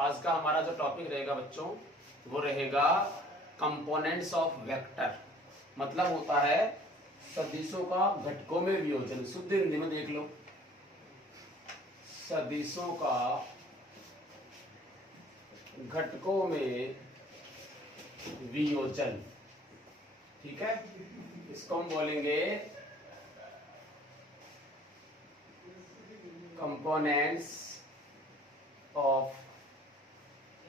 आज का हमारा जो टॉपिक रहेगा बच्चों वो रहेगा कंपोनेंट्स ऑफ वेक्टर। मतलब होता है सदिशों का घटकों में वियोजन। शुद्ध हिंदी में देख लो, सदिशों का घटकों में वियोजन। ठीक है, इसको हम बोलेंगे कंपोनेंट्स ऑफ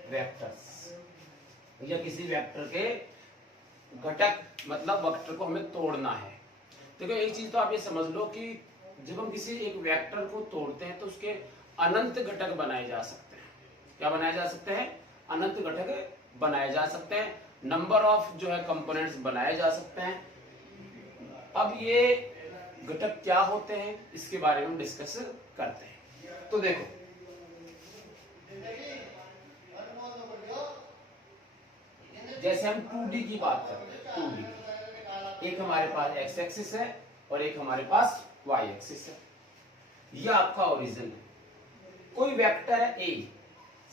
वेक्टर्स, या किसी वेक्टर के घटक, मतलब वेक्टर को हमें तोड़ना है। देखो एक चीज तो आप ये समझ लो कि जब हम किसी एक वेक्टर को तोड़ते हैं तो उसके अनंत घटक बनाए जा सकते हैं। क्या बनाए जा सकते हैं? अनंत घटक बनाए जा सकते हैं। नंबर ऑफ जो है कंपोनेंट्स बनाए जा सकते हैं। अब ये घटक क्या होते हैं इसके बारे में हम डिस्कस करते हैं। तो देखो जैसे हम 2D की बात करते हैं, 2D एक हमारे पास एक्स एक्सिस है और एक हमारे पास वाई एक्सिस है। यह आपका ओरिजिन है। कोई वेक्टर है A,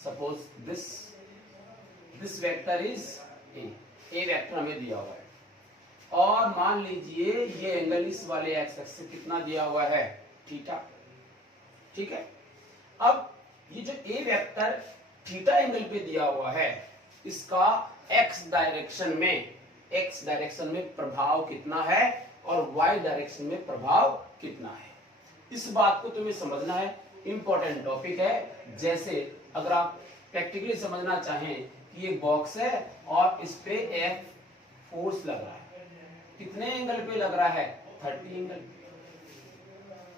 suppose this vector is a vector हमें दिया हुआ है और मान लीजिए ये एंगल इस वाले एक्स एक्सिस से कितना दिया हुआ है, थीटा। ठीक है, अब ये जो ए वेक्टर थीटा एंगल पे दिया हुआ है इसका एक्स डायरेक्शन में प्रभाव कितना है और वाई डायरेक्शन में प्रभाव कितना है, इस बात को तुम्हें समझना है। इंपॉर्टेंट टॉपिक है। जैसे अगर आप प्रैक्टिकली समझना चाहें कि ये बॉक्स है और इस पे एफ फोर्स लग रहा है, कितने एंगल पे लग रहा है? 30 एंगल।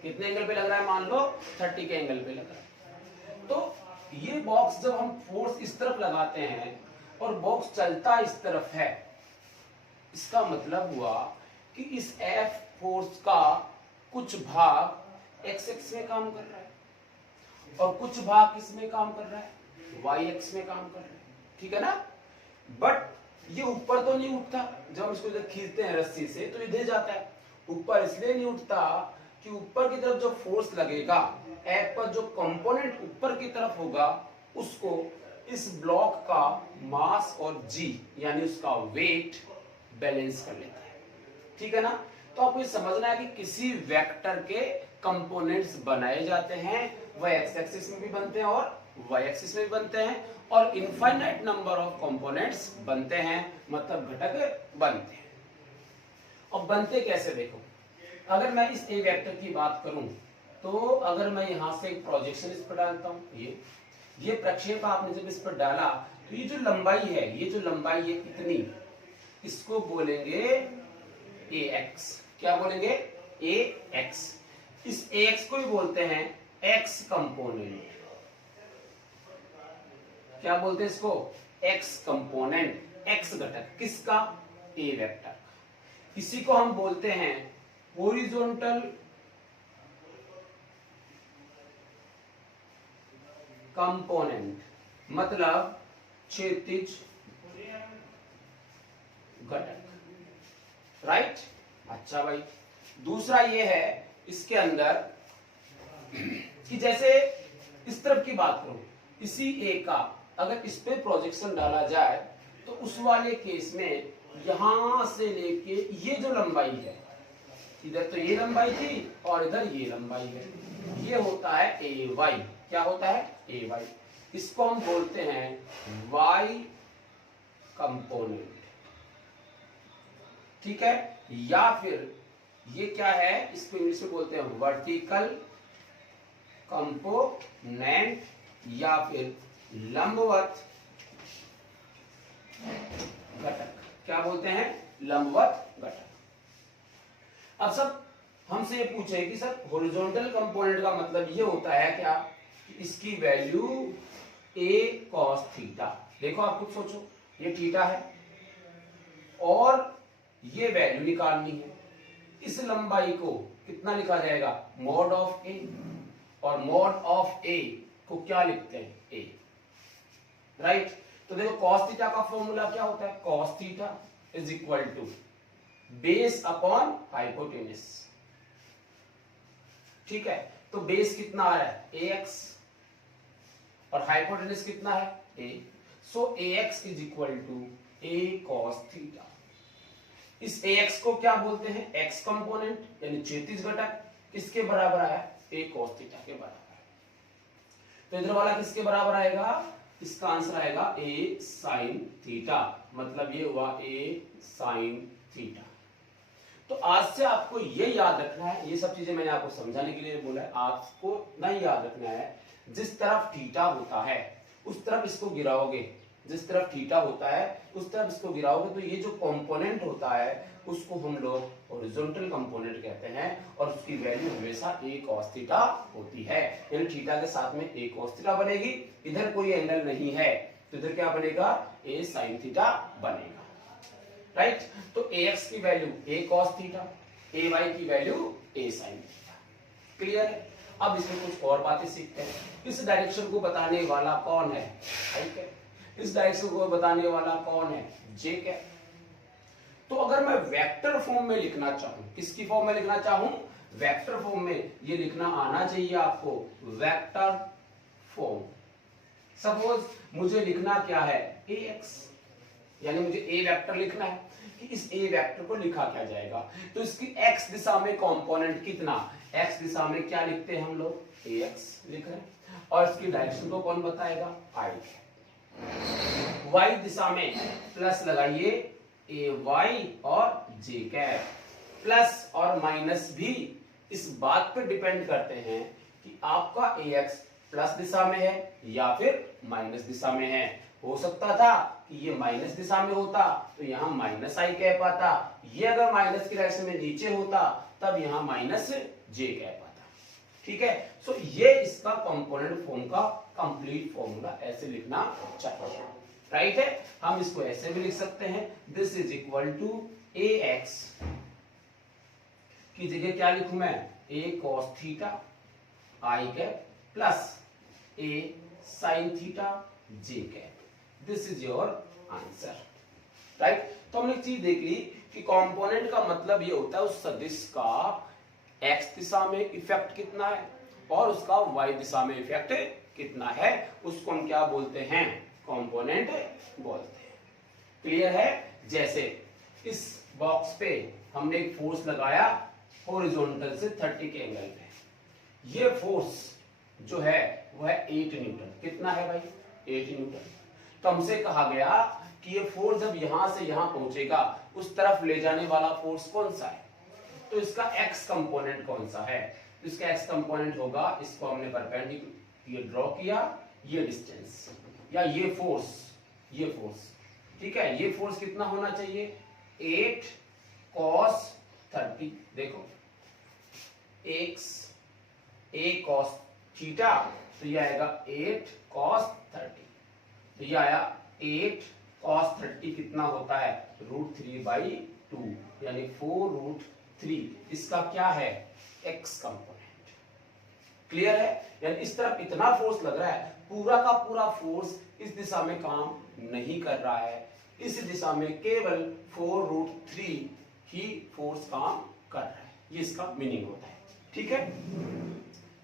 कितने एंगल पे लग रहा है? मान लो 30 के एंगल पे लग रहा है। तो ये बॉक्स जब हम फोर्स इस तरफ लगाते हैं और बॉक्स चलता इस तरफ है, इसका मतलब हुआ कि इस एफ फोर्स का कुछ भाग एक्स एक्स में काम कर रहा है और कुछ भाग किस में काम कर रहा है? वाई एक्स में काम कर रहा है। ठीक है ना? बट ये ऊपर तो नहीं उठता। जब हम इसको इधर खींचते हैं रस्सी से तो इधर जाता है। ऊपर इसलिए नहीं उठता कि ऊपर की तरफ जो फोर्स लगेगा, एफ पर जो कंपोनेंट ऊपर की तरफ होगा उसको इस ब्लॉक का मास और जी यानी उसका वेट बैलेंस कर लेता है। ठीक है ना? तो आपको ये समझना है कि किसी वेक्टर के कंपोनेंट्स बनाए जाते हैं, वह एक्स एक्सिस में भी बनते हैं और वाई एक्सिस में भी बनते हैं, और इनफाइनाइट नंबर ऑफ कंपोनेंट्स बनते हैं, मतलब घटक बनते हैं। और बनते कैसे देखो, अगर मैं इस ए वेक्टर की बात करूं तो अगर मैं यहां से एक प्रोजेक्शन इस पर डालता हूं, ये प्रक्षेप आपने जब इस पर डाला तो ये जो लंबाई है, ये जो लंबाई है इतनी, इसको बोलेंगे ए एक्स। क्या बोलेंगे? ए एक्स। इस ए एक्स को ही बोलते हैं एक्स कंपोनेंट। क्या बोलते हैं इसको? एक्स कंपोनेंट, एक्स घटक। किसका? ए वेक्टर। इसी को हम बोलते हैं हॉरिजॉन्टल कंपोनेंट, मतलब क्षैतिज घटक। राइट? अच्छा भाई, दूसरा ये है इसके अंदर कि जैसे इस तरफ की बात करूं, इसी ए का अगर इस पे प्रोजेक्शन डाला जाए तो उस वाले केस में यहां से लेके ये जो लंबाई है, इधर तो ये लंबाई थी और इधर ये लंबाई है, ये होता है ए वाई। क्या होता है? ए वाई। इसको हम बोलते हैं वाई कंपोनेंट। ठीक है? या फिर ये क्या है, इसको इंग्लिश में बोलते हैं वर्टिकल कंपोनेंट या फिर लंबवत घटक। क्या बोलते हैं? लंबवत घटक। अब सब हमसे ये पूछे कि सर हॉरिजॉन्टल कंपोनेंट का मतलब ये होता है क्या कि इसकी वैल्यू ए कॉस थीटा। देखो आप कुछ सोचो, ये थीटा है और ये वैल्यू निकालनी है। इस लंबाई को कितना लिखा जाएगा? मॉड ऑफ ए, और मॉड ऑफ ए को क्या लिखते हैं? ए। राइट? तो देखो कॉस थीटा का फॉर्मूला क्या होता है? Cos theta is equal to base upon hypotenuse. ठीक है, तो बेस कितना आ रहा है? ए एक्स और हाइपोटेनस कितना है a, so ax is equal to a cos theta. इस ax को क्या बोलते हैं, x कंपोनेंट यानी क्षैतिज घटक, किसके बराबर आया, a cos थीटा के बराबर। तो इधर वाला किसके बराबर आएगा, इसका आंसर आएगा a sin थीटा, मतलब ये हुआ a sin थीटा। तो आज से आपको ये याद रखना है, ये सब चीजें मैंने आपको समझाने के लिए बोला है, आपको नहीं याद रखना है, जिस तरफ थीटा होता है उस तरफ इसको गिराओगे, जिस तरफ थीटा होता है उस तरफ इसको गिराओगे, तो ये जो कंपोनेंट होता है उसको हम लोग हॉरिजॉन्टल कंपोनेंट कहते हैं, और उसकी वैल्यू हमेशा a cos थीटा होती है, यानी थीटा के साथ में a cos थीटा बनेगी। इधर कोई एंगल नहीं है तो इधर क्या बनेगा, a sin थीटा बनेगा, राइट। तो ax की value a cos theta, ay की value a sin theta, clear है। अब इसमें कुछ और बातें सीखते हैं। इस डायरेक्शन को बताने वाला कौन है, ठीक है, इस डायरेक्शन को बताने वाला कौन है, j कैप। तो अगर मैं वेक्टर फॉर्म में लिखना चाहूं, किसकी फॉर्म में लिखना चाहूं, वेक्टर फॉर्म में, ये लिखना आना चाहिए आपको, वेक्टर फॉर्म। सपोज मुझे लिखना क्या है, ax, यानी मुझे a वेक्टर लिखना है, कि इस a वेक्टर को लिखा क्या जाएगा, तो इसकी x दिशा में कंपोनेंट कितना, x दिशा में क्या लिखते हैं हम लोग, ax लिख रहे हैं, और इसकी डायरेक्शन को कौन बताएगा, i। y दिशा में प्लस लगाइए ay और j कैप, प्लस और माइनस भी इस बात पर डिपेंड करते हैं कि आपका ax प्लस दिशा में है या फिर माइनस दिशा में है। हो सकता था कि ये माइनस दिशा में होता तो यहाँ माइनस आई कैप आता, ये अगर माइनस की डायरेक्शन में नीचे होता तब यहाँ माइनस जे कैप आता, ठीक है। सो ये इसका कंपोनेंट फॉर्म का कंप्लीट फॉर्मूला ऐसे लिखना चाहिए, राइट है। हम इसको ऐसे भी लिख सकते हैं, this is equal to ax की जगह क्या लिखूं मैं, a cos theta i cap plus a sin theta j cap, this is your answer, right. तो हमने एक चीज देख ली कि कंपोनेंट का मतलब ये होता है उस सदिश का x दिशा में इफेक्ट कितना है और उसका y दिशा में इफेक्ट कितना है, उसको हम क्या बोलते हैं, कंपोनेंट बोलते हैं, क्लियर है। जैसे इस बॉक्स पे हमने एक फोर्स लगाया हॉरिजॉन्टल से 30 के एंगल पे, ये फोर्स जो है वो है 8 न्यूटन, कितना है भाई, 8 न्यूटन। तो हमसे कहा गया कि ये फोर्स जब यहां से यहां पहुंचेगा उस तरफ ले जाने वाला फोर्स कौन सा है, तो इसका x कंपोनेंट कौन सा है, तो इसका x कंपोनेंट होगा, इसको हमने परपेंडिकुलर ये ड्रॉ किया, ये डिस्टेंस या ये फोर्स, ठीक है। ये फोर्स कितना होना चाहिए, 8 cos 30, देखो x a cos थीटा, तो ये आएगा 8 cos 30, तो ये आया 8 cos 30 कितना होता है, √3/2, यानी 4√3, इसका क्या है, x कंपोनेंट, क्लियर है। यानी इस तरफ इतना फोर्स लग रहा है, पूरा का पूरा फोर्स इस दिशा में काम नहीं कर रहा है, इस दिशा में केवल 4√3 ही फोर्स काम कर रहा है, ये इसका मीनिंग होता है, ठीक है।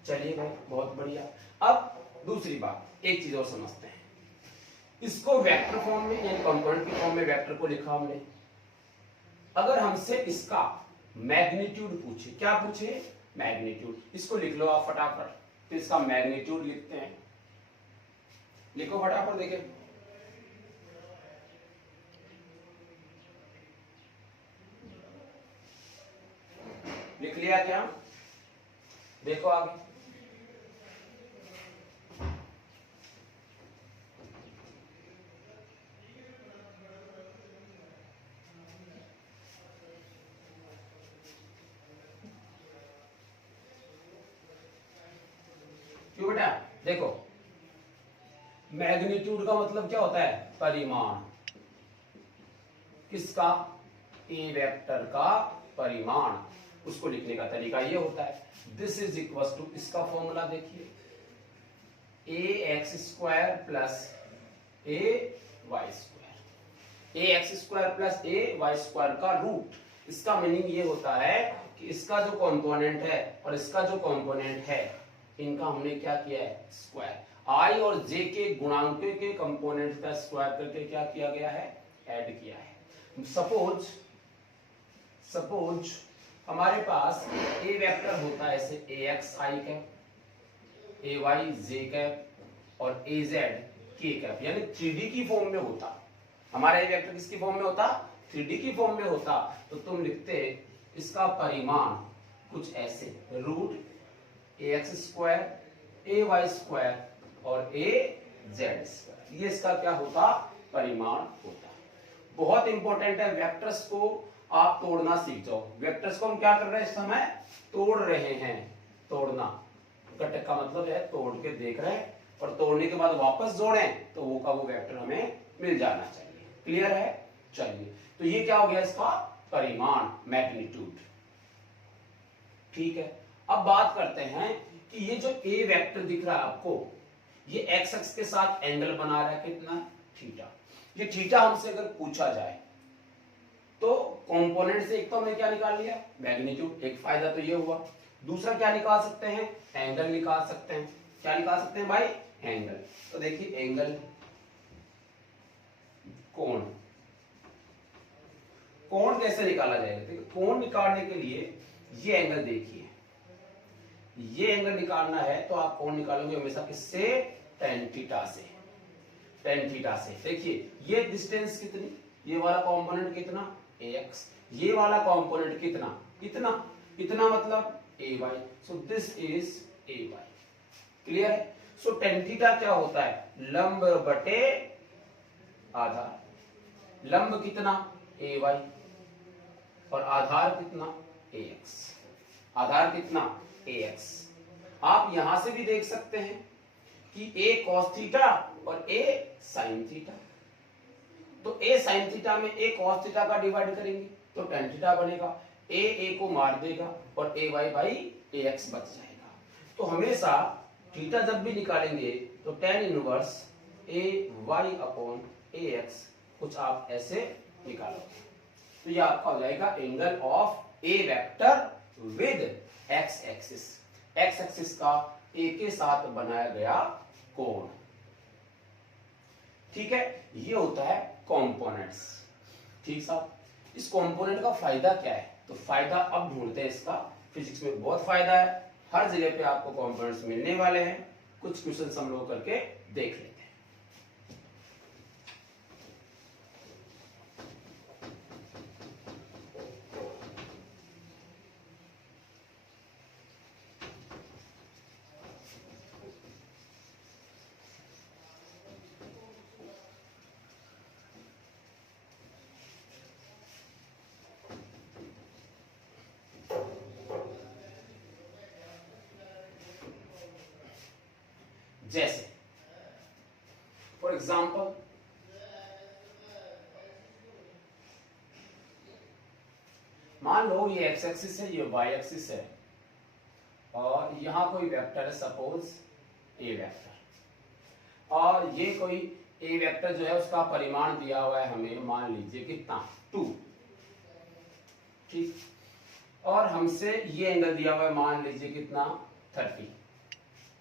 चलिए भाई बहुत बढ़िया। अब दूसरी बात, एक चीज और समझते हैं, इसको वेक्टर फॉर्म में यानी कंपोनेंट की फॉर्म में वेक्टर को लिखा हमने, अगर हमसे इसका मैग्नीट्यूड पूछे, क्या पूछे, मैग्नीट्यूड, इसको लिख लो आप फटाफट, तो इसका मैग्नीट्यूड लिखते हैं, लिखो फटाफट, देखें लिख लिया क्या, देखो आगे, क्यों बेटा, देखो मैग्नीट्यूड का मतलब क्या होता है, परिमाण, किसका, ए वेक्टर का परिमाण, उसको लिखने का तरीका ये होता है, दिस इज इक्वल टू, इसका फॉर्मूला देखिए, ax² plus ax² plus ay² का रूट, इसका मीनिंग ये होता है कि इसका जो कंपोनेंट है और इसका जो कंपोनेंट है, इनका हमने क्या किया है, स्क्वायर। आई और जे के गुणांकों के कंपोनेंट का स्क्वायर करके क्या किया गया है, ऐड किया है। सपोज हमारे पास ए वेक्टर होता है ऐसे ए एक्स आई कैप, ए वाई जे कैप और ए जेड के कैप, यानी 3D की फॉर्म में होता। हमारा ए वेक्टर किसकी फॉर्म में होता, 3D की फॉर्म में होता। तो तुम लिखते इसका परिमाण कुछ ऐसे, रूट ए एक्स स्क्वायर ए वाई स्क्वायर और ए जेड स्क्वायर, ये इसका क्या होता, परिमाण होता। बहुत इंपॉर्टेंट है, वेक्टर्स को आप तोड़ना सीख जाओ। वेक्टर्स को हम क्या कर रहे हैं इस समय, तोड़ रहे हैं। तोड़ना घटक का मतलब है तोड़ के देख रहे हैं, और तोड़ने के बाद वापस जोड़ें तो वो का वो वेक्टर हमें मिल जाना चाहिए। क्लियर है? चलिए, तो ये क्या हो गया, इसका परिमाण, मैग्नीट्यूड। ठीक है, अब बात करते हैं कि ये जो ए वेक्टर दिख रहा है आपको, ये एक्स एक्स के साथ एंगल बना रहा है कितना, थीटा। ये थीटा हमसे अगर पूछा जाए तो कंपोनेंट से एक तो हमने क्या निकाल लिया, मैग्नीट्यूड। एक फायदा तो ये हुआ। दूसरा क्या निकाल सकते हैं, एंगल निकाल सकते हैं। क्या निकाल सकते हैं भाई, एंगल। तो देखिए एंगल, कोण, कोण कैसे निकाला जाएगा, देखिए कोण निकालने के लिए ये एंगल देखिए, ये एंगल निकालना है तो आप कोण निकालोगे हमेशा किससे, tan थीटा से। tan थीटा से देखिए ये डिस्टेंस कितनी, ये वाला कंपोनेंट कितना, ax, ये वाला कंपोनेंट कितना, इतना, इतना मतलब ay, so this is ay। Clear है? सो tan थीटा क्या होता है, लंब बटे आधार। लंब कितना, ay और आधार कितना, ax। आधार कितना, ax। आप यहां से भी देख सकते हैं कि a cos थीटा और a sin थीटा। तो a sin थीटा में a cos थीटा का डिवाइड करेंगे तो tan थीटा बनेगा, a को मार देगा और ay बाई ax बच जाएगा। तो हमेशा थीटा जब भी निकालेंगे तो tan inverse ay upon ax कुछ आप ऐसे निकालोगे। तो ये आपका हो जाएगा angle of A vector with x axis. X axis का ए के साथ बनाया गया कोण। ठीक है, ये होता है कंपोनेंट्स। ठीक साहब, इस कंपोनेंट का फायदा क्या है, तो फायदा अब ढूंढते हैं इसका। फिजिक्स में बहुत फायदा है, हर जगह पे आपको कंपोनेंट्स मिलने वाले हैं। कुछ क्वेश्चन हम लोग करके देख लेते हैं। जैसे फॉर एग्जाम्पल मान लो ये एक्स एक्सिस है, ये वाई एक्सिस है, और यहां कोई वेक्टर है, सपोज ए वेक्टर, और ये कोई ए वेक्टर जो है उसका परिमाण दिया हुआ है हमें, मान लीजिए कितना, 2। ठीक, और हमसे ये एंगल दिया हुआ है, मान लीजिए कितना, 30।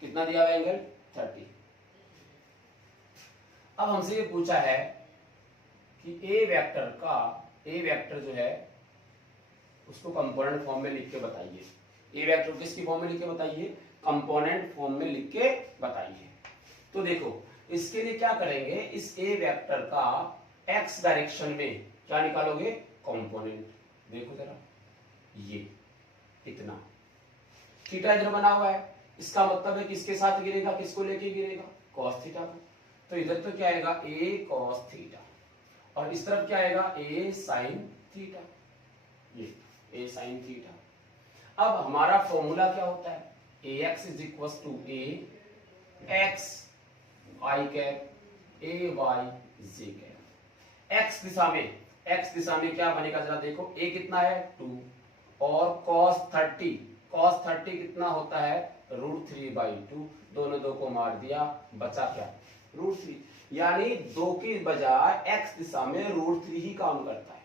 कितना दिया हुआ है एंगल, 30। अब हमसे ये पूछा है कि ए वेक्टर जो है उसको कंपोनेंट फॉर्म में लिख के बताइए। ए वेक्टर किसकी फॉर्म में लिख के बताइए, कंपोनेंट फॉर्म में लिख के बताइए। तो देखो इसके लिए क्या करेंगे, इस ए वेक्टर का एक्स डायरेक्शन में क्या निकालोगे, कंपोनेंट। देखो जरा, ये इतना थीटा इधर बना हुआ है, इसका मतलब है किसके साथ गिरेगा, किसको लेके गिरेगा, cos थीटा को। तो इधर तो क्या आएगा, a cos थीटा, और इस तरफ क्या आएगा, a sin थीटा। ये a sin थीटा। अब हमारा फॉर्मूला क्या होता है, ax is equal to a x i cap a y z cap. x दिशा में क्या बनेगा जरा देखो, a कितना है, 2, और cos 30 कितना होता है, √3/2। दोनों दो को मार दिया, बचा क्या, √3। यानी 2 की बजाय x दिशा में √3 ही काम करता है।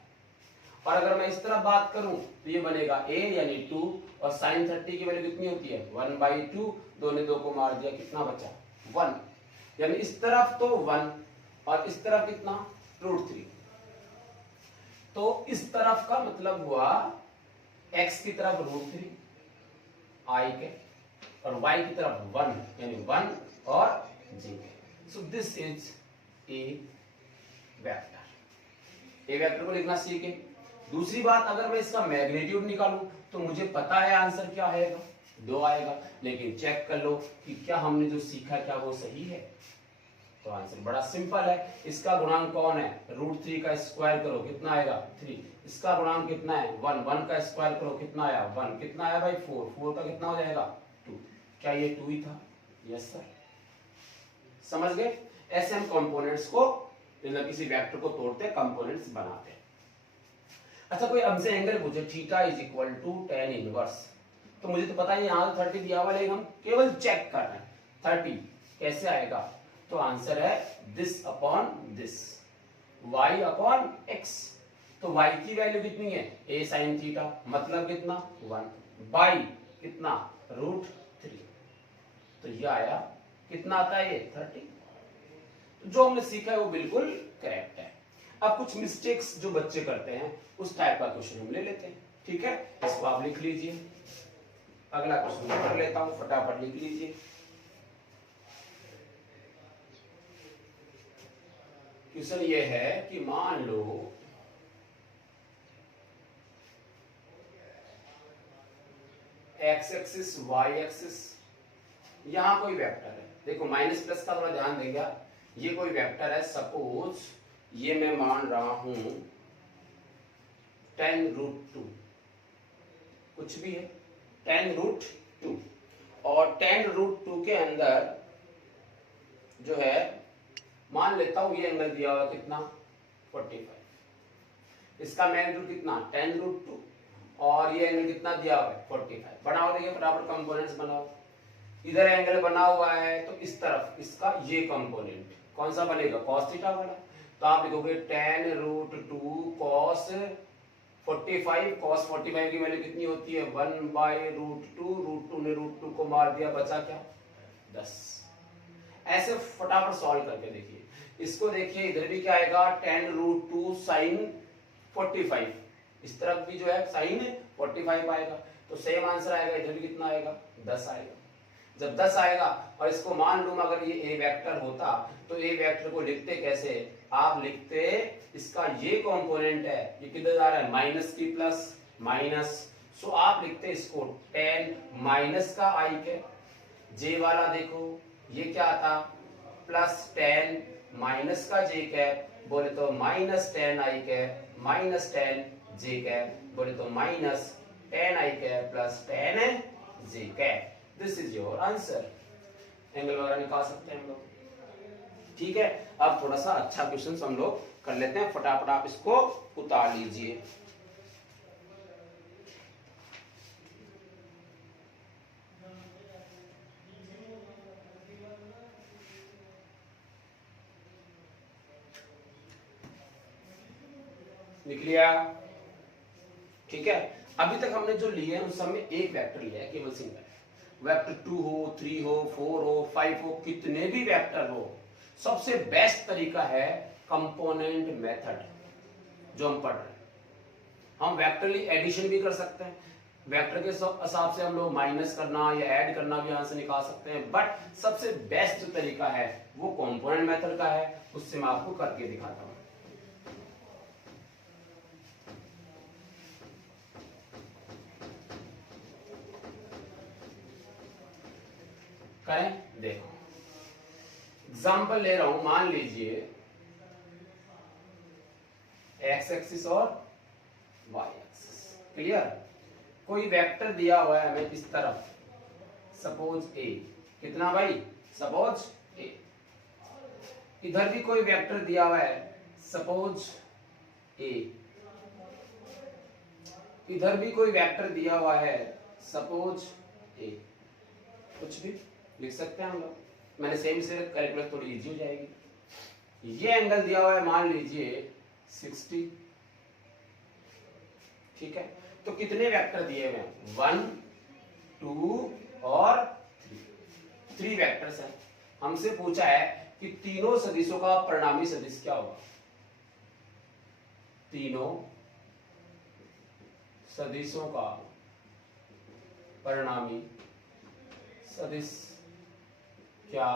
और अगर मैं इस तरफ बात करूं तो ये बनेगा a यानी 2, और sin 30 की वैल्यू कितनी होती है, 1/2। दोनों दो को मार दिया, कितना बचा, 1। यानी इस तरफ तो 1 और इस तरफ कितना √3। तो इस तरफ का मतलब हुआ x की तरफ √3 i के और y की तरफ 1 यानी 1 और j के। So this is a vector. A vector को लिखना सीखे। दूसरी बात, अगर मैं इसका मैग्नीट्यूड निकालूं तो मुझे पता है आंसर क्या आएगा, 2 आएगा। लेकिन चेक कर लो कि क्या हमने जो सीखा क्या वो सही है। तो आंसर बड़ा सिंपल है। इसका गुणांक कौन है, √3 का स्क्वायर करो कितना आएगा 3। इसका गुणांक कितना है 1, 1 का स्क्वायर करो कितना आया 1, कितना आया भाई 4, 4 का कितना हो जाएगा 2। क्या ये 2 ही था? Yes sir. समझ गए? ऐसे हम कंपोनेंट्स को किसी वेक्टर को तोड़ते कंपोनेंट्स बनाते हैं। अच्छा, कोई हमसे एंगल पूछे theta is equal to tan inverse, तो मुझे तो पता है यहाँ 30 दिया हुआ, लेकिन हम केवल चेक कर रहे हैं 30 कैसे आएगा। तो आंसर है this upon this, y upon x। तो y की वैल्यू कितनी है a sin थीटा, मतलब कितना 1 बाई कितना √3। तो ये आया कितना आता है ये 30। तो जो हमने सीखा है वो बिल्कुल करेक्ट है। अब कुछ मिस्टेक्स जो बच्चे करते हैं उस टाइप का क्वेश्चन हम ले लेते हैं। ठीक है, इसको आप लिख लीजिए। अगला क्वेश्चन मैं कर लेता हूं, फटाफट लिख लीजिए। क्वेश्चन ये है कि मान लो x एक्सिस y एक्सिस, यहां कोई वेक्टर है। देखो माइनस प्लस का थोड़ा ध्यान देंगे। ये कोई वेक्टर है, सपोज ये मैं मान रहा हूं tan√2, कुछ भी है tan√2, और tan√2 के अंदर जो है मान लेता हूं ये एंगल दिया हुआ कितना 45। इसका मैग्नीट्यूड कितना tan√2 और ये एंगल कितना दिया हुआ है 45। बनाओ, देखिए फटाफट कंपोनेंट्स बनाओ। इधर एंगल बना हुआ है तो इस तरफ इसका ये कंपोनेंट कौन सा बनेगा cos थीटा वाला। तो आप लिखोगे tan√2 cos 45। cos 45 की वैल्यू कितनी होती है 1/√2। √2 ने √2 को मार दिया, बचा क्या 10। ऐसे फटाफट सॉल्व करके देखिए। इसको देखिए इधर भी क्या आएगा tan√2 sin 45, इस तरफ भी जो है sin 45 आएगा। तो सेम आंसर आएगा, इधर भी कितना आएगा 10 आएगा। जब 10 आएगा और इसको मान लूं अगर ये ए वेक्टर होता तो ए वेक्टर को लिखते कैसे, आप लिखते इसका ये कंपोनेंट है, ये किधर जा रहा है माइनस की प्लस माइनस। सो आप लिखते इसको tan माइनस का i के, जे वाला देखो ये क्या आता प्लस tan माइनस का j कैप, बोले तो minus tan i cap minus tan j cap, बोले तो minus tan i cap plus tan j cap. This is your answer. Angle वगैरह निकाल सकते हैं हम लोग। ठीक है, अब थोड़ा सा अच्छा क्वेश्चन हम लोग कर लेते हैं। फटाफट आप इसको उतार लीजिए। लिख लिया? ठीक है, अभी तक हमने जो लिए हैं उस सब में एक वेक्टर लिया है, केवल सिंगल। वेक्टर 2 हो 3 हो 4 हो 5 हो, कितने भी वेक्टर हो, सबसे बेस्ट तरीका है कंपोनेंट मेथड जो हम पढ़ रहे हैं। हम वेक्टरली एडिशन भी कर सकते हैं, वेक्टर के हिसाब से हम लोग माइनस करना या ऐड करना भी यहां से निकाल सकते हैं, बट सबसे बेस्ट जो तरीका है वो कंपोनेंट मेथड का है। उससे मैं आपको करके दिखाता हूं। करें, देखो एग्जाम्पल ले रहा हूं। मान लीजिए एक्स एक्सिस और वाई एक्सिस, क्लियर। कोई वेक्टर दिया हुआ है हमें इस तरफ, सपोज ए, कितना भाई सपोज ए। इधर भी कोई वेक्टर दिया हुआ है सपोज ए, इधर भी कोई वेक्टर दिया हुआ है सपोज ए। कुछ भी लिख सकते हैं हम लोग, मैंने सेम से कैलकुलेट थोड़ी इजी हो जाएगी। ये एंगल दिया हुआ है मान लीजिए 60, ठीक है। तो कितने वेक्टर दिए हुए हैं 1 2 और 3 वेक्टर्स हैं। हमसे पूछा है कि तीनों सदिशों का परिणामी सदिश क्या होगा। तीनों सदिशों का परिणामी सदिश क्या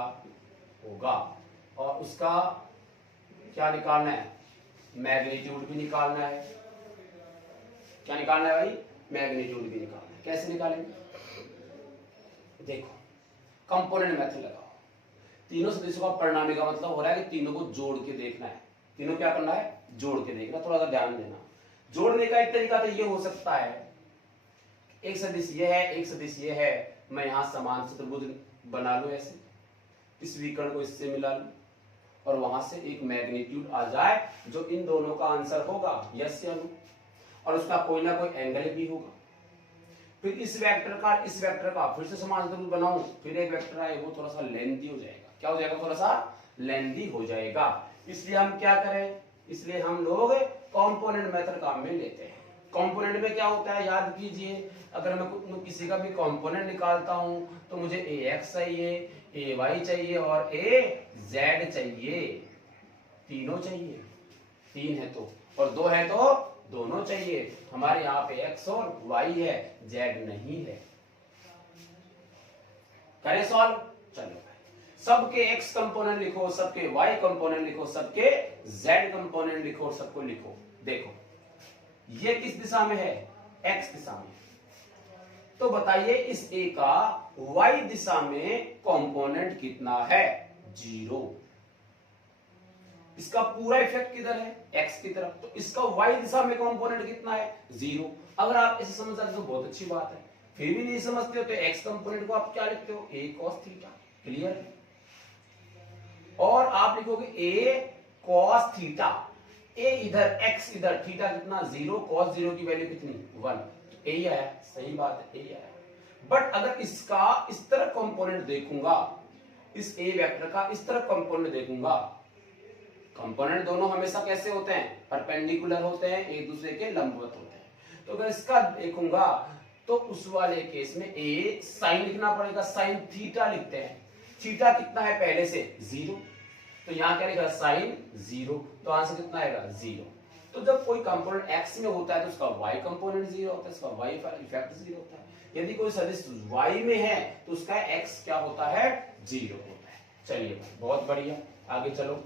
होगा, और उसका क्या निकालना है, मैग्नीट्यूड भी निकालना है। क्या निकालना है भाई, मैग्नीट्यूड भी निकालना है। कैसे निकालेंगे, देखो कंपोनेंट मेथड लगाओ। तीनों सदिशों का परिणामी का मतलब हो रहा है कि तीनों को जोड़ के देखना है। तीनों क्या करना है, जोड़ के देखना। थोड़ा सा ध्यान देना, जोड़ने का एक तरीका तो ये हो सकता है, एक सदिश ये है, एक सदिश ये है, मैं यहां समान चतुर्भुज बना लूं ऐसे, इस विकर्ण को इससे मिला लूं, और वहां से एक मैग्नीट्यूड आ जाए जो इन दोनों का आंसर होगा, यस या नो, और उसका कोई ना कोई एंगल भी होगा। फिर इस वेक्टर का फिर से समान चतुर्भुज बनाऊं, फिर एक वेक्टर आए, वो थोड़ा सा लेंथी हो जाएगा। क्या हो जाएगा, थोड़ा सा लेंथी हो जाएगा। इसलिए हम क्या करें, इसलिए हम लोग कंपोनेंट मेथड काम में लेते हैं। कंपोनेंट में क्या होता है, याद कीजिए, अगर मैं किसी का भी कंपोनेंट निकालता हूं तो मुझे ax चाहिए, ay चाहिए और az चाहिए। तीनों चाहिए, तीन है तो, और दो है तो दोनों चाहिए। हमारे यहाँ पे x और y है, z नहीं है। करें सॉल्व, चलो सबके x कंपोनेंट लिखो, सबके y कंपोनेंट लिखो, सबके z कंपोनेंट लिखो, सबको लिखो। देखो ये किस दिशा में है, x दिशा में। तो बताइए इस a का y दिशा में कंपोनेंट कितना है, 0। इसका पूरा इफेक्ट किधर है, x की तरफ, तो इसका y दिशा में कंपोनेंट कितना है, 0। अगर आप इसे समझ जाते तो बहुत अच्छी बात है, फिर भी नहीं समझते हो तो x कंपोनेंट को आप क्या लिखते हो, a cos थीटा। क्लियर है, और आप लिखोगे a cos थीटा, a इधर x इधर, थीटा कितना 0, cos 0 की वैल्यू कितनी 1, यही आया। सही बात है, यही आया। बट अगर इसका इस तरफ कंपोनेंट देखूंगा, इस a वेक्टर का इस तरफ कंपोनेंट देखूंगा, कंपोनेंट दोनों हमेशा कैसे होते हैं, परपेंडिकुलर होते हैं, एक दूसरे के लंबवत होते हैं। तो अगर इसका देखूंगा तो उस वाले केस में a साइन लिखना पड़ेगा, साइन थीटा लिखते हैं। थीटा कितना है पहले से 0, तो यहां क्या लिखा, साइन 0, तो आंसर कितना आएगा 0। तो जब कोई कंपोनेंट x में होता है तो उसका y कंपोनेंट 0 होता है, उसका y इफेक्ट 0 होता है। यदि कोई सदिश y में है तो उसका x क्या होता है, 0 होता है। चलिए बहुत बढ़िया, आगे चलो।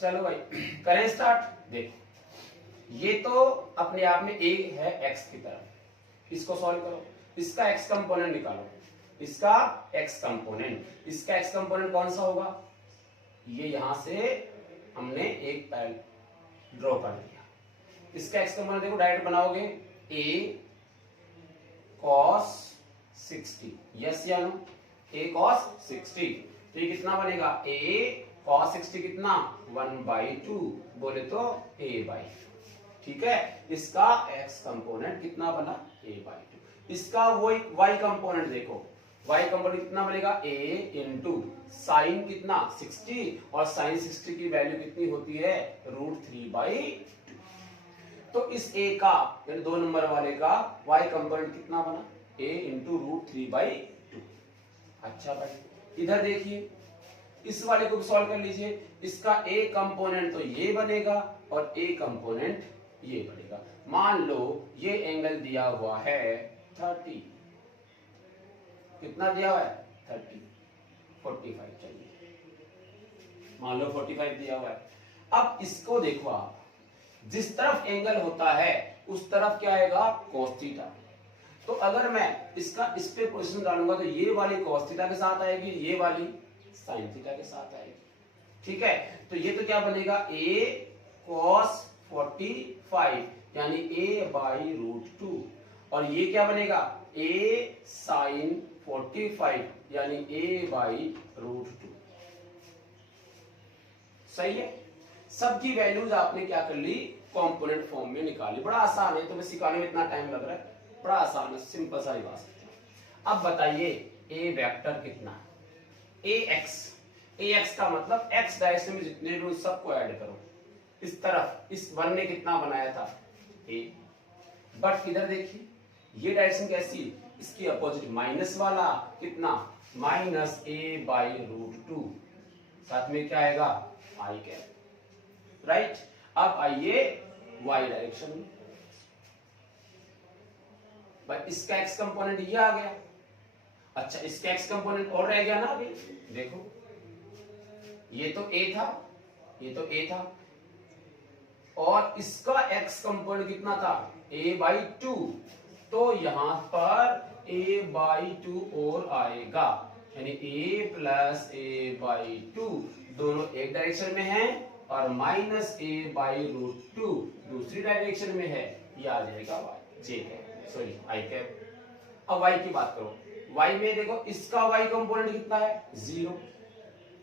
चलो भाई करें स्टार्ट। देखो ये तो अपने आप में a है x की तरफ, इसको सॉल्व करो, इसका x कंपोनेंट निकालो, इसका x कंपोनेंट, इसका x कंपोनेंट कौन सा होगा, ये यहां से हमने एक पैर ड्रॉ कर दिया। इसका x कंपोनेंट देखो डायरेक्ट बनाओगे, a cos 60, यस या नो, a cos 60, तो ये कितना बनेगा, a cos 60 कितना 1/2, बोले तो a/2। ठीक है, इसका x कंपोनेंट कितना बना, a/2। इसका वही y कंपोनेंट देखो, y कंपोनेंट कितना बनेगा, a इंटू साइन कितना 60, और साइन 60 की वैल्यू कितनी होती है, √3/2। तो इस a का यानी 2 नंबर वाले का y कंपोनेंट कितना बना, a इंटू √3/2। अच्छा भाई इधर देखिए, इस वाले को भी सॉल्व कर लीजिए। इसका a कंपोनेंट तो ये बनेगा और a कंपोनेंट ये बनेगा। मान लो ये एंगल दिया हुआ है 30, कितना दिया हुआ है 30, 45 चाहिए, मान लो 45 दिया हुआ है। अब इसको देखो आप, जिस तरफ एंगल होता है उस तरफ क्या आएगा, cos थीटा। तो अगर मैं इसका इस पे पोजीशन डालूंगा तो ये वाली cos थीटा के साथ आएगी, ये वाली sin थीटा के साथ आएगी। ठीक है, तो ये तो क्या बनेगा, a cos 45 यानी a/√2, और ये क्या बनेगा, a sin 45 यानी a/√2। सही है, सबकी वैल्यूज आपने क्या कर ली, कंपोनेंट फॉर्म में निकाली। बड़ा आसान है, तुम्हें सिखाने में इतना टाइम लग रहा है, बड़ा आसान है, सिंपल सारी बात है। अब बताइए a वेक्टर कितना, ax का मतलब x डायरेक्शन में जितने भी सबको ऐड करो। इस तरफ इस वन ने कितना बनाया था a, बट इधर देखिए ये डायरेक्शन कैसी, इसकी अपोजिट माइनस वाला कितना minus A by root two, साथ में क्या आएगा आई कैप, राइट। अब आइए वाई डायरेक्शन में, भाई इसका एक्स कंपोनेंट ये आ गया। अच्छा इसका एक्स कंपोनेंट और रह गया ना अभी, देखो ये तो ए था, ये तो ए था, और इसका एक्स कंपोनेंट कितना था a बाई टू, तो यहां पर a बाई टू और आएगा, यानी a plus A by two दोनों एक डायरेक्शन में है, और minus A by root two दूसरी डायरेक्शन में है, ये आ जाएगा y J cap, sorry I cap. अब y की बात करो, y में देखो इसका y कंपोनेंट कितना है 0,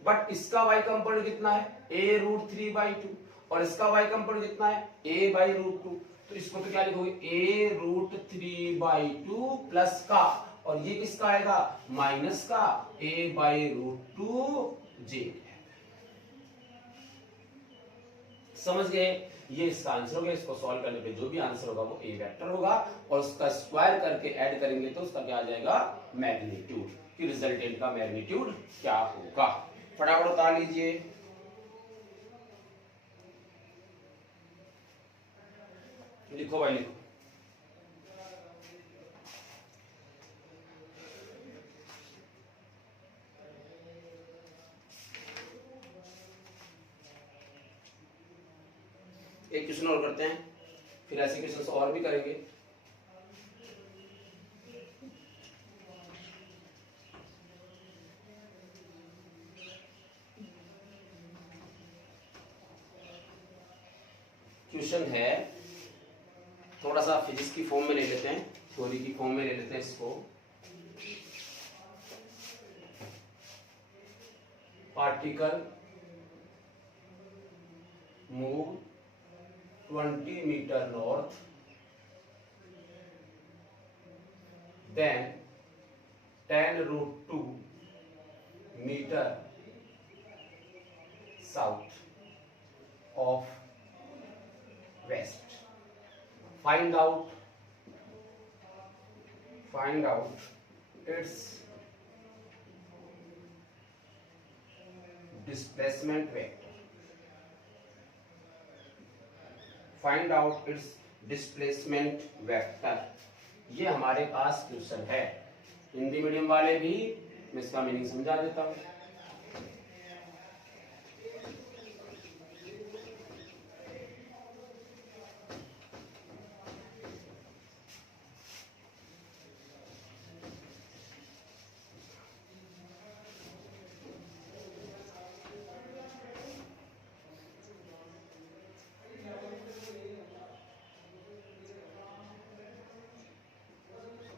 बट इसका y कंपोनेंट कितना है a root three by two, और इसका y कंपोनेंट कितना है a बाई रूट टू, तो इसको तो क्या लिखोगे a root three by two plus का, और ये किसका आएगा माइनस का a by root two J. समझ गए, ये इसका आंसर हो गया। इसको सॉल्व करने पे जो भी आंसर होगा वो a वेक्टर होगा, और उसका स्क्वायर करके ऐड करेंगे तो उसका क्या आ जाएगा मैग्नीट्यूड, कि रिजल्टेंट का मैग्नीट्यूड क्या होगा। फटाफट उतार लीजिए, लिखो भाई लिखो। एक क्वेश्चन और करते हैं, फिर ऐसे क्वेश्चन और भी करेंगे। क्वेश्चन है, थोड़ा सा फिजिक्स की फॉर्म में ले लेते हैं, थ्योरी की फॉर्म में ले लेते हैं इसको। Particle move 20 metre north, then 10 root 2 metre south of west. Find out its displacement vector. Find out its displacement vector. ये हमारे पास क्वेश्चन है, हिंदी मीडियम वाले भी मैं इसका मीनिंग समझा देता हूं।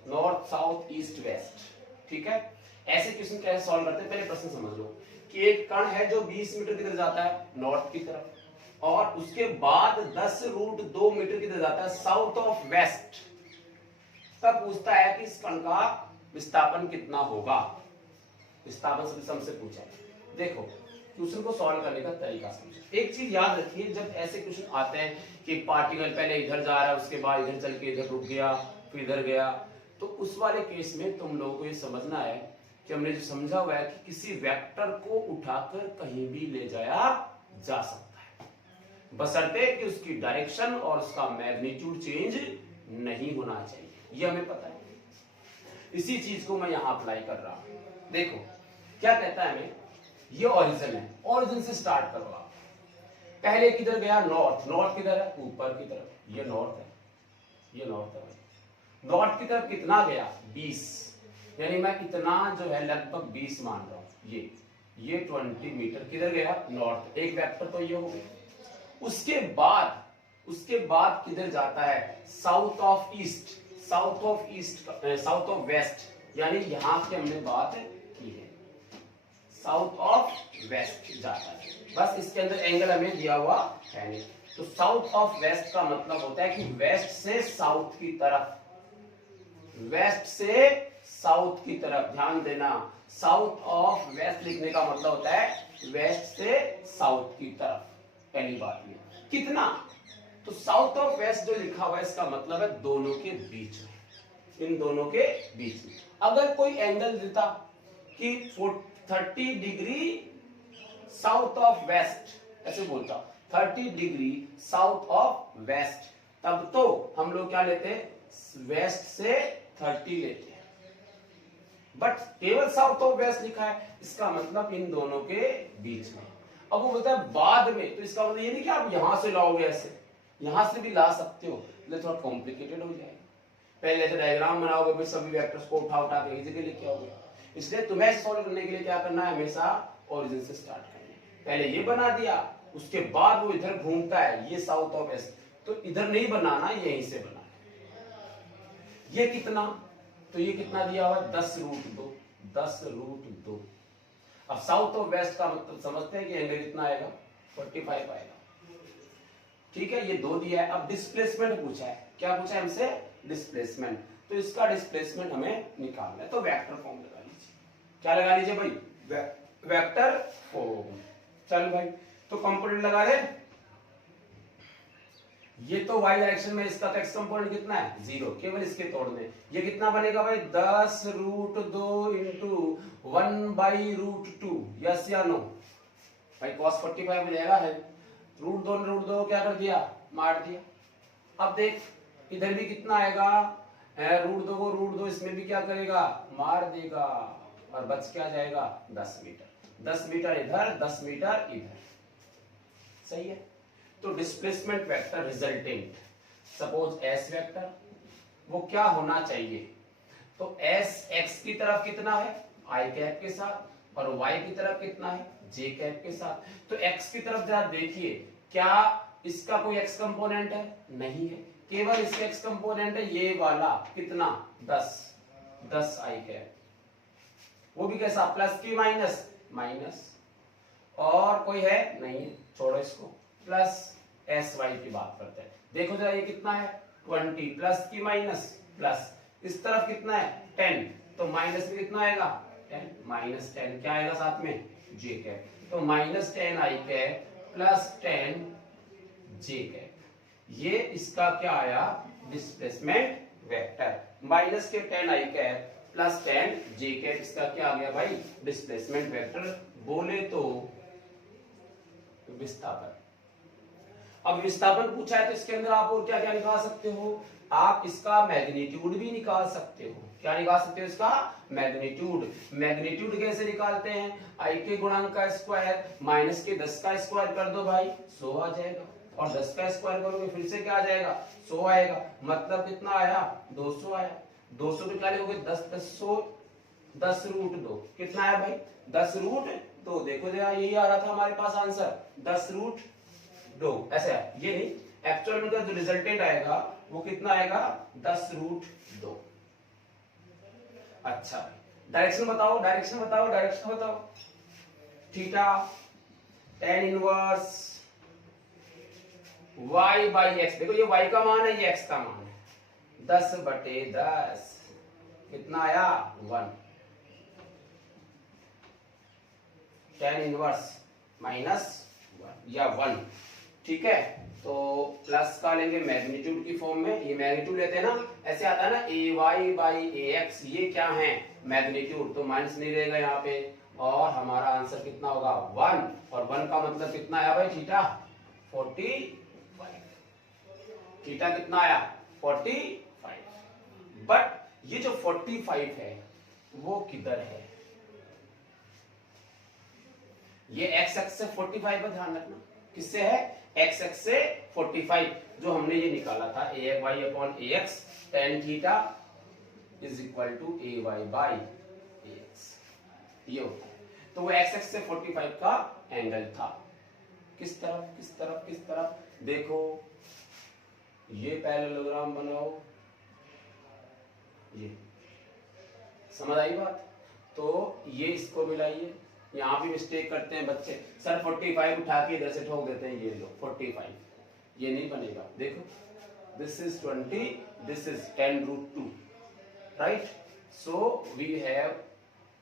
नॉर्थ साउथ ईस्ट वेस्ट, ठीक है। ऐसे क्वेश्चन कैसे सॉल्व करते हैं, पहले प्रश्न समझ लो कि एक कण है जो 20 मीटर की तरफ जाता है नॉर्थ की तरफ, और उसके बाद 10 रूट 2 मीटर की तरफ जाता है साउथ ऑफ वेस्ट। तब पूछता है कि इस कण का विस्थापन कितना होगा, विस्थापन सबसे पूछा है। देखो क्वेश्चन को सॉल्व करने का तरीका समझो। एक चीज याद रखिए, जब ऐसे क्वेश्चन आते हैं कि पार्टिकल पहले इधर जा रहा है, उसके बाद इधर चल के इधर रुक गया, फिर इधर गया, तो उस वाले केस में तुम लोगों को ये समझना है कि हमने जो समझा हुआ है कि किसी वेक्टर को उठाकर कहीं भी ले जाया जा सकता है, बशर्ते कि उसकी डायरेक्शन और उसका मैग्नीट्यूड चेंज नहीं होना चाहिए, ये हमें पता है। इसी चीज को मैं यहां अप्लाई कर रहा हूं। देखो क्या कहता है हमें, ये ओरिजिन है, ओरिजिन से स्टार्ट करो आप। पहले किधर गया नॉर्थ, नॉर्थ किधर है ऊपर की तरफ, ये नॉर्थ है, ये नॉर्थ है। नॉर्थ की तरफ कितना गया 20, यानी मैं इतना जो है लगभग 20 मान रहा हूं, ये 20 मीटर किधर गया नॉर्थ, एक वेक्टर तो ये हो गया। उसके बाद किधर जाता है south of east, south of east, south of west, यानी यहां से हमने बात की है, साउथ ऑफ वेस्ट जाता है। बस इसके अंदर एंगल हमें दिया हुआ है नहीं, तो साउथ ऑफ वेस्ट का मतलब होता है कि वेस्ट से साउथ की तरफ, वेस्ट से साउथ की तरफ। ध्यान देना, साउथ ऑफ वेस्ट लिखने का मतलब होता है वेस्ट से साउथ की तरफ। पहली बात ये कितना, तो साउथ ऑफ वेस्ट जो लिखा हुआ है इसका मतलब है दोनों के बीच में, इन दोनों के बीच में। अगर कोई एंगल देता कि 30 डिग्री साउथ ऑफ वेस्ट, ऐसे बोलता 30 डिग्री साउथ ऑफ वेस्ट, तब तो हम लोग क्या लेते हैं, वेस्ट से 30 लेते हैं, बट केवल साउथ ऑफ वेस्ट लिखा है, इसका मतलब इन दोनों के बीच में। अब वो बोलता है बाद में, तो इसका मतलब ये नहीं कि आप यहां से लाओगे, ऐसे यहां से भी ला सकते हो, लेकिन थोड़ा कॉम्प्लिकेटेड हो जाएगा। पहले से डायग्राम बनाओगे, फिर सभी वेक्टर्स को उठा उठा के इजी लेके आओगे। इसलिए तुम्हें सॉल्व करने के लिए क्या करना है, हमेशा ओरिजिन से स्टार्ट करना है। पहले ये बना दिया, उसके बाद वो इधर घूमता है, ये साउथ ऑफ वेस्ट, तो इधर नहीं बनाना, यहीं से बनाना। ये कितना, तो ये कितना दिया हुआ, 10√2, 10√2। अब साउथ ऑफ वेस्ट का मतलब समझते हैं कि एंगल कितना आएगा, 45 आएगा। ठीक है, ये 2 दिया है। अब डिस्प्लेसमेंट पूछा है, क्या पूछा है हमसे, डिस्प्लेसमेंट। तो इसका डिस्प्लेसमेंट हमें निकालना है, तो वेक्टर फॉर्म लगा लीजिए। क्या लगा लीजिए भाई, वेक्टर फॉर्म। चल भाई, तो कंपोनेंट लगा दे। ये तो y डायरेक्शन में, इसका x कंपोनेंट कितना है, 0, केवल इसके तोड़ में। ये कितना बनेगा भाई, 10√2 इंटू 1/√2, यस या नो भाई, cos 45 हो जाएगा है। √2 क्या कर दिया, मार दिया। अब देख इधर भी कितना आएगा, √2 को √2 इसमें भी क्या करेगा, मार देगा, और बच क्या जाएगा, 10 मीटर। 10 मीटर इधर, 10 मीटर इधर, सही है। तो displacement vector resultant, suppose S vector, वो क्या होना चाहिए, तो एस एक्स की तरफ कितना है, आई कैप के साथ, और वाई की तरफ कितना है, जे कैप के साथ। तो एक्स की तरफ जरा देखिए, क्या इसका कोई एक्स कंपोनेंट है, नहीं है, केवल इसका एक्स कंपोनेंट है ये वाला, कितना, 10 आई कैप, वो भी कैसा, प्लस की माइनस, माइनस, और कोई है नहीं, छोड़ो इसको, प्लस एस वाई की बात करते हैं। देखो जरा ये कितना है, 20, प्लस की माइनस, प्लस, इस तरफ कितना है, 10, तो माइनस में कितना आएगा, 10, -10 क्या आएगा साथ में, जे कैप, तो -10 आई कैप प्लस 10 जे कैप, ये इसका क्या आया, डिस्प्लेसमेंट वेक्टर। माइनस के 10 आई कैप प्लस 10 जे कैप, इसका क्या आ गया भाई, डिस्प्लेसमेंट वेक्टर। बोले तो विस्थापन। अब विस्थापन पूछा है, तो इसके अंदर आप और क्या क्या निकाल सकते हो, आप इसका मैग्नीट्यूड भी निकाल सकते हो। क्या निकाल सकते हो, इसका मैग्नीट्यूड। मैग्नीट्यूड कैसे निकालते हैं, आई के गुणांक का स्क्वायर माइनस के 10 का स्क्वायर कर दो भाई, 100 आ जाएगा, और 10 का स्क्वायर करोगे फिर से क्या आ जाएगा, 100 आएगा, मतलब कितना आया, 200 आया। 200 को क्या लिखोगे, 10√2 कितना आया भाई, 10√2। देखो जरा, यही आ रहा था हमारे पास आंसर, 10√2, ऐसे है, ये नहीं, एक्चुअल में जो रिजल्टेंट आएगा वो कितना आएगा, 10√2। अच्छा, डायरेक्शन बताओ, डायरेक्शन बताओ, डायरेक्शन बताओ। थीटा tan इनवर्स y/x, देखो ये y का मान है, ये x का मान है, 10/10 कितना आया, 1। tan इनवर्स -1 या 1, ठीक है। तो प्लस का लेंगे मैग्नीट्यूड की फॉर्म में, ये मैग्नीट्यूड लेते हैं ना, ऐसे आता है ना, ay/ax, ये क्या है, मैग्नीट्यूड, तो माइनस नहीं रहेगा यहाँ पे, और हमारा आंसर कितना होगा, 1, और 1 का मतलब कितना आया भाई, थीटा 45, थीटा कितना आया, 45। बट ये जो 45 है वो किधर है, ये x एक्स से 45 पर ध्यान रखना, किससे है, x एक्स से 45, जो हमने ये निकाला था ay/ax tan theta is equal to ay/ax, ये होता है। तो वो x एक्स से 45 का एंगल था, किस तरफ, किस तरफ, किस तरफ, देखो ये पैरेललोग्राम बनाओ, ये समझ आई बात। तो ये इसको मिलाइए, यहाँ भी मिस्टेक करते हैं बच्चे, सर 45 उठा के इधर से ठोक देते हैं, ये लो 45, ये नहीं बनेगा। देखो this is 20, this is 10√2, right. So we have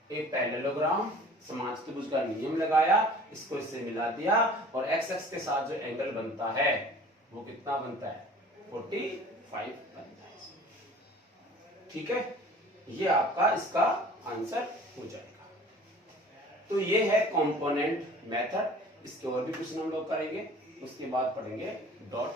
a parallelogram, समांतरित्रिभुज का नियम लगाया, इसको इससे मिला दिया, और x एक्स के साथ जो एंगल बनता है वो कितना बनता है, 45 बनता है। ठीक है, ये आपका इसका आंसर हो जाएगा। तो ये है कंपोनेंट मेथड। इसके और भी क्वेश्चन हम लोग करेंगे, उसके बाद पढ़ेंगे डॉट